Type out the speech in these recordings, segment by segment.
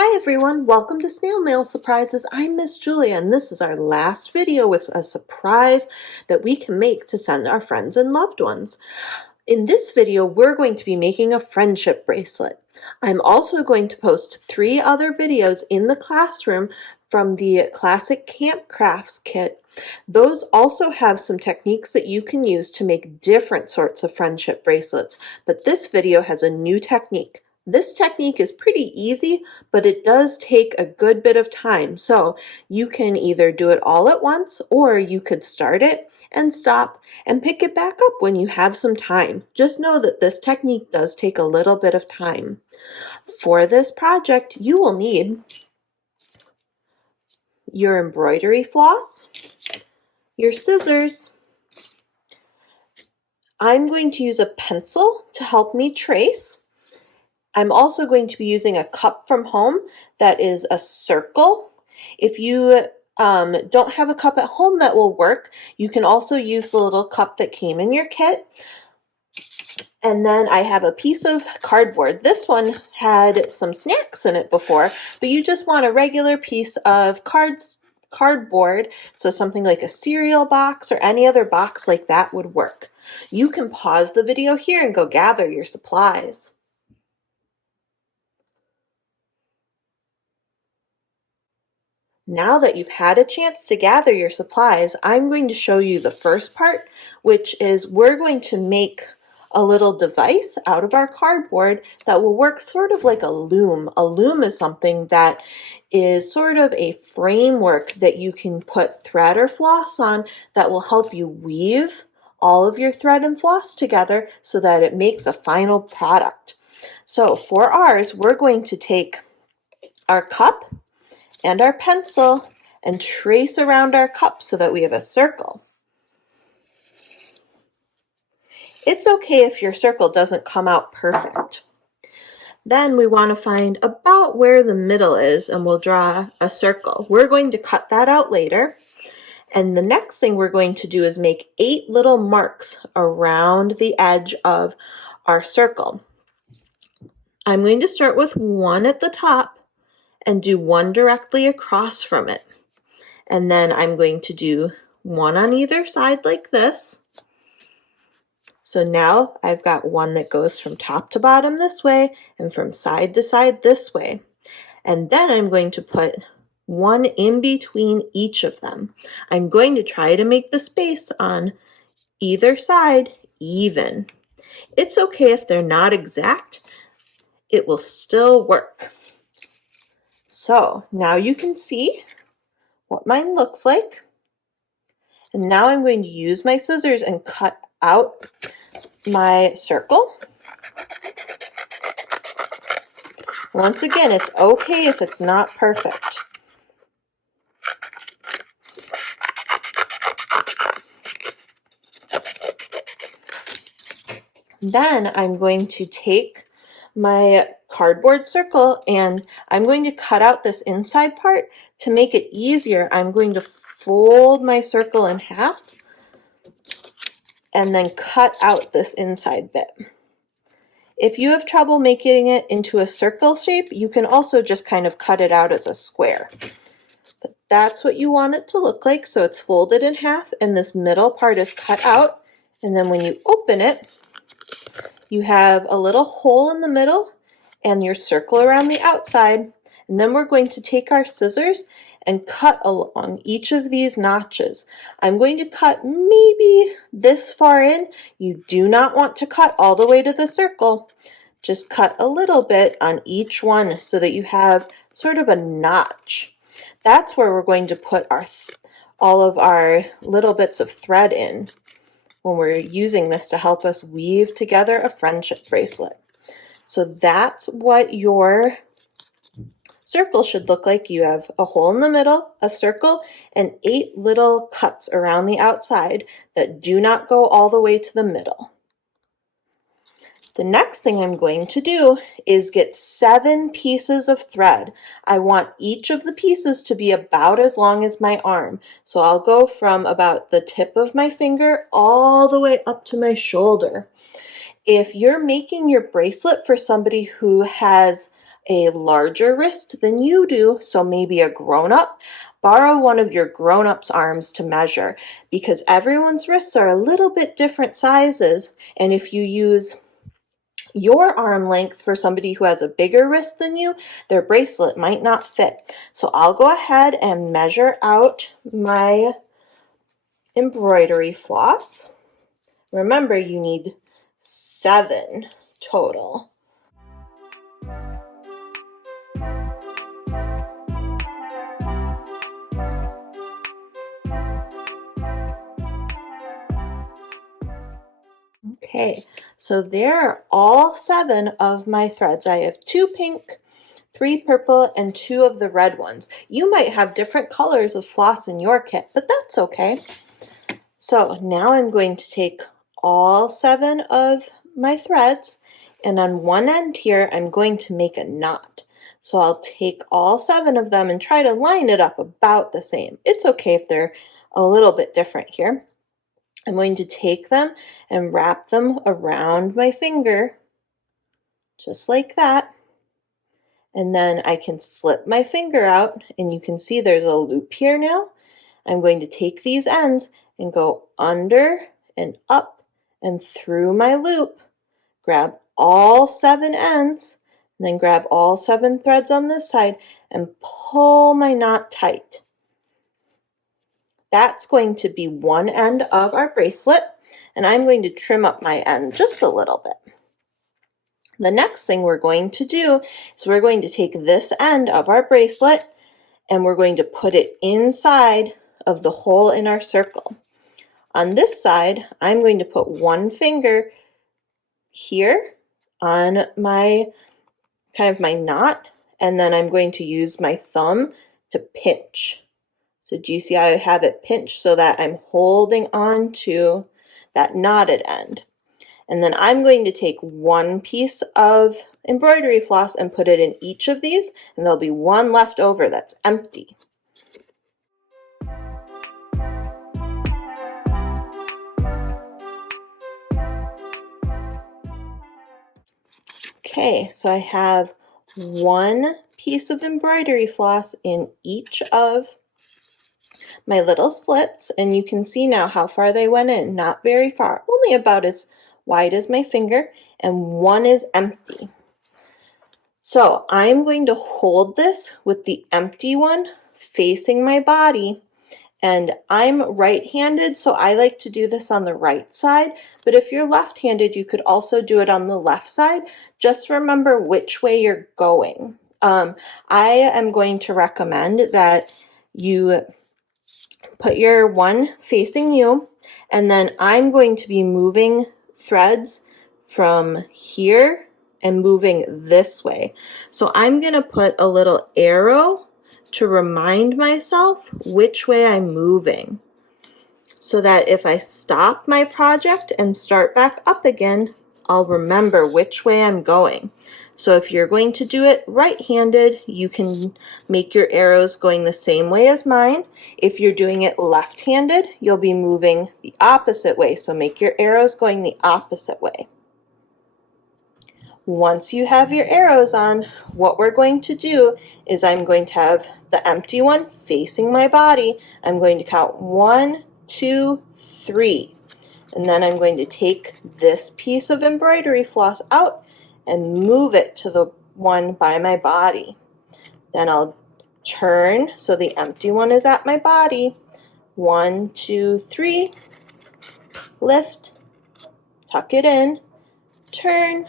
Hi everyone, welcome to Snail Mail Surprises. I'm Miss Julia and this is our last video with a surprise that we can make to send our friends and loved ones. In this video, we're going to be making a friendship bracelet. I'm also going to post 3 other videos in the classroom from the Classic Camp Crafts kit. Those also have some techniques that you can use to make different sorts of friendship bracelets, but this video has a new technique. This technique is pretty easy, but it does take a good bit of time, so you can either do it all at once or you could start it and stop and pick it back up when you have some time. Just know that this technique does take a little bit of time. For this project, you will need your embroidery floss, your scissors. I'm going to use a pencil to help me trace. I'm also going to be using a cup from home that is a circle. If you don't have a cup at home that will work, you can also use the little cup that came in your kit. And then I have a piece of cardboard. This one had some snacks in it before, but you just want a regular piece of cardboard, so something like a cereal box or any other box like that would work. You can pause the video here and go gather your supplies. Now that you've had a chance to gather your supplies, I'm going to show you the first part, which is we're going to make a little device out of our cardboard that will work sort of like a loom. A loom is something that is sort of a framework that you can put thread or floss on that will help you weave all of your thread and floss together so that it makes a final product. So for ours, we're going to take our cup and our pencil and trace around our cup so that we have a circle. It's okay if your circle doesn't come out perfect. Then we want to find about where the middle is and we'll draw a circle. We're going to cut that out later. And the next thing we're going to do is make 8 little marks around the edge of our circle. I'm going to start with 1 at the top and do 1 directly across from it. And then I'm going to do 1 on either side like this. So now I've got 1 that goes from top to bottom this way and from side to side this way. And then I'm going to put 1 in between each of them. I'm going to try to make the space on either side even. It's okay if they're not exact. It will still work. So now you can see what mine looks like. And now I'm going to use my scissors and cut out my circle. Once again, it's okay if it's not perfect. Then I'm going to take my cardboard circle and I'm going to cut out this inside part. To make it easier, I'm going to fold my circle in half and then cut out this inside bit. If you have trouble making it into a circle shape, you can also just kind of cut it out as a square. But that's what you want it to look like, so it's folded in half and this middle part is cut out. And then when you open it, you have a little hole in the middle and your circle around the outside. And then we're going to take our scissors and cut along each of these notches. I'm going to cut maybe this far in. You do not want to cut all the way to the circle. Just cut a little bit on each one so that you have sort of a notch. That's where we're going to put all of our little bits of thread in when we're using this to help us weave together a friendship bracelet. So that's what your circle should look like. You have a hole in the middle, a circle, and 8 little cuts around the outside that do not go all the way to the middle. The next thing I'm going to do is get 7 pieces of thread. I want each of the pieces to be about as long as my arm. So I'll go from about the tip of my finger all the way up to my shoulder. If you're making your bracelet for somebody who has a larger wrist than you do, so maybe a grown-up, borrow one of your grown-up's arms to measure, because everyone's wrists are a little bit different sizes, and if you use your arm length for somebody who has a bigger wrist than you, their bracelet might not fit. So I'll go ahead and measure out my embroidery floss. Remember, you need 7 total. Okay, so there are all 7 of my threads. I have 2 pink, 3 purple, and 2 of the red ones. You might have different colors of floss in your kit, but that's okay. So now I'm going to take all 7 of my threads, and on one end here I'm going to make a knot. So I'll take all 7 of them and try to line it up about the same. It's okay if they're a little bit different here. I'm going to take them and wrap them around my finger, just like that. And then I can slip my finger out, and you can see there's a loop here now. I'm going to take these ends and go under and up and through my loop, grab all 7 ends, and then grab all 7 threads on this side and pull my knot tight. That's going to be one end of our bracelet, and I'm going to trim up my end just a little bit. The next thing we're going to do is we're going to take this end of our bracelet and we're going to put it inside of the hole in our circle. On this side, I'm going to put one finger here on my my knot, and then I'm going to use my thumb to pinch. So do you see how I have it pinched so that I'm holding on to that knotted end? And then I'm going to take one piece of embroidery floss and put it in each of these, and there'll be one left over that's empty. Okay, so I have one piece of embroidery floss in each of my little slits, and you can see now how far they went in. Not very far, only about as wide as my finger, and one is empty. So I'm going to hold this with the empty one facing my body, and I'm right-handed, so I like to do this on the right side, but if you're left-handed, you could also do it on the left side. Just remember which way you're going. I am going to recommend that you put your one facing you, and then I'm going to be moving threads from here and moving this way. So I'm going to put a little arrow to remind myself which way I'm moving, so that if I stop my project and start back up again, I'll remember which way I'm going. So if you're going to do it right-handed, you can make your arrows going the same way as mine. If you're doing it left-handed, you'll be moving the opposite way, so make your arrows going the opposite way. Once you have your arrows on, what we're going to do is I'm going to have the empty one facing my body. I'm going to count 1, 2, 3. And then I'm going to take this piece of embroidery floss out and move it to the one by my body. Then I'll turn so the empty one is at my body. 1, 2, 3. Lift, tuck it in, turn.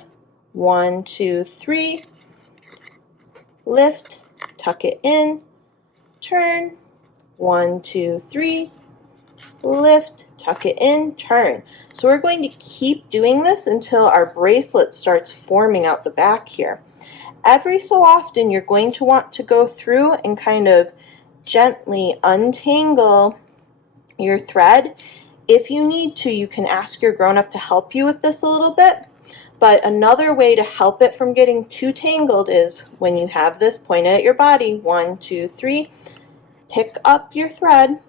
1, 2, 3. Lift, tuck it in, turn. 1, 2, 3. Lift, tuck it in, turn. So we're going to keep doing this until our bracelet starts forming out the back here. Every so often you're going to want to go through and kind of gently untangle your thread. If you need to, you can ask your grown-up to help you with this a little bit. But another way to help it from getting too tangled is when you have this pointed at your body, 1, 2, 3, pick up your thread,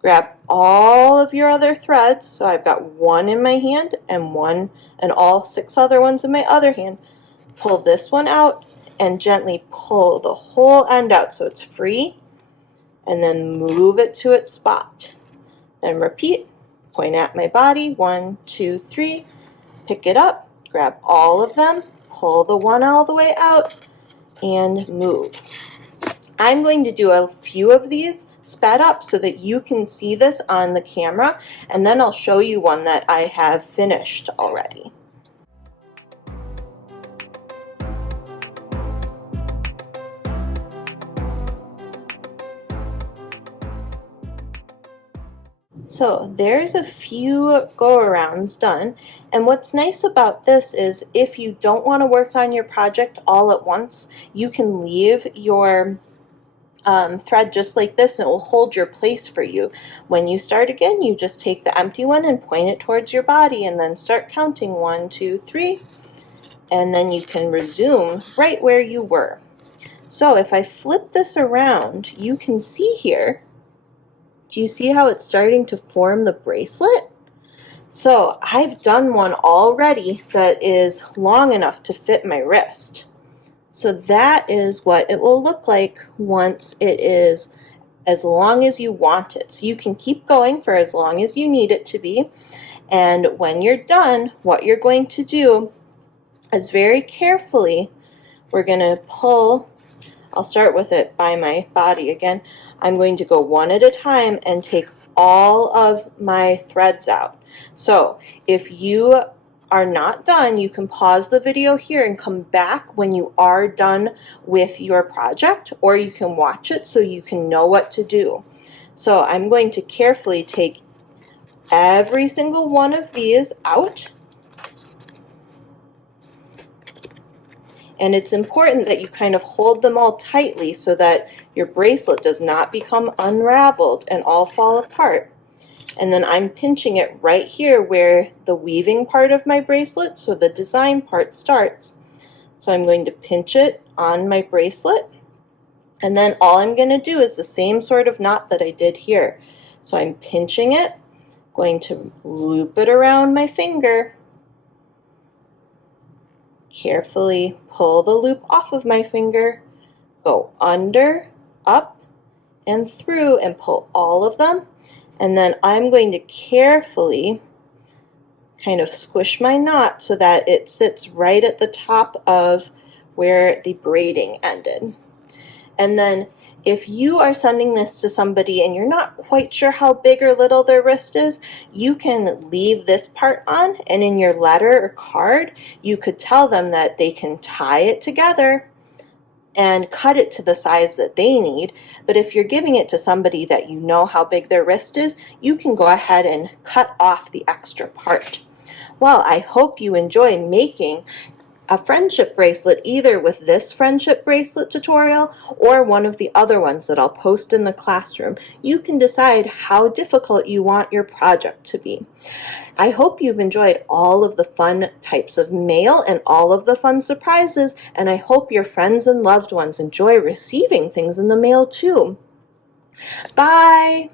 grab all of your other threads. So I've got one in my hand and all 6 other ones in my other hand. Pull this one out and gently pull the whole end out so it's free, and then move it to its spot. Then repeat, point at my body, 1, 2, 3, pick it up, grab all of them, pull the one all the way out, and move. I'm going to do a few of these sped up so that you can see this on the camera, and then I'll show you one that I have finished already. So there's a few go-arounds done, and what's nice about this is if you don't want to work on your project all at once, you can leave your thread just like this and it will hold your place for you. When you start again, you just take the empty one and point it towards your body and then start counting 1, 2, 3, and then you can resume right where you were. So if I flip this around, you can see here, do you see how it's starting to form the bracelet? So I've done one already that is long enough to fit my wrist. So that is what it will look like once it is as long as you want it. So you can keep going for as long as you need it to be. And when you're done, what you're going to do is very carefully, we're going to pull, I'll start with it by my body again. I'm going to go one at a time and take all of my threads out. So if you are not done, you can pause the video here and come back when you are done with your project, or you can watch it so you can know what to do. So I'm going to carefully take every single one of these out. And it's important that you kind of hold them all tightly so that your bracelet does not become unraveled and all fall apart. And then I'm pinching it right here where the weaving part of my bracelet, so the design part, starts. So I'm going to pinch it on my bracelet, and then all I'm going to do is the same sort of knot that I did here. So I'm pinching it, going to loop it around my finger, carefully pull the loop off of my finger, go under, up, and through, and pull all of them. And then I'm going to carefully kind of squish my knot so that it sits right at the top of where the braiding ended. And then if you are sending this to somebody and you're not quite sure how big or little their wrist is, you can leave this part on, and in your letter or card, you could tell them that they can tie it together and cut it to the size that they need. But if you're giving it to somebody that you know how big their wrist is, you can go ahead and cut off the extra part. Well, I hope you enjoy making a friendship bracelet, either with this friendship bracelet tutorial or one of the other ones that I'll post in the classroom. You can decide how difficult you want your project to be. I hope you've enjoyed all of the fun types of mail and all of the fun surprises, and I hope your friends and loved ones enjoy receiving things in the mail too. Bye!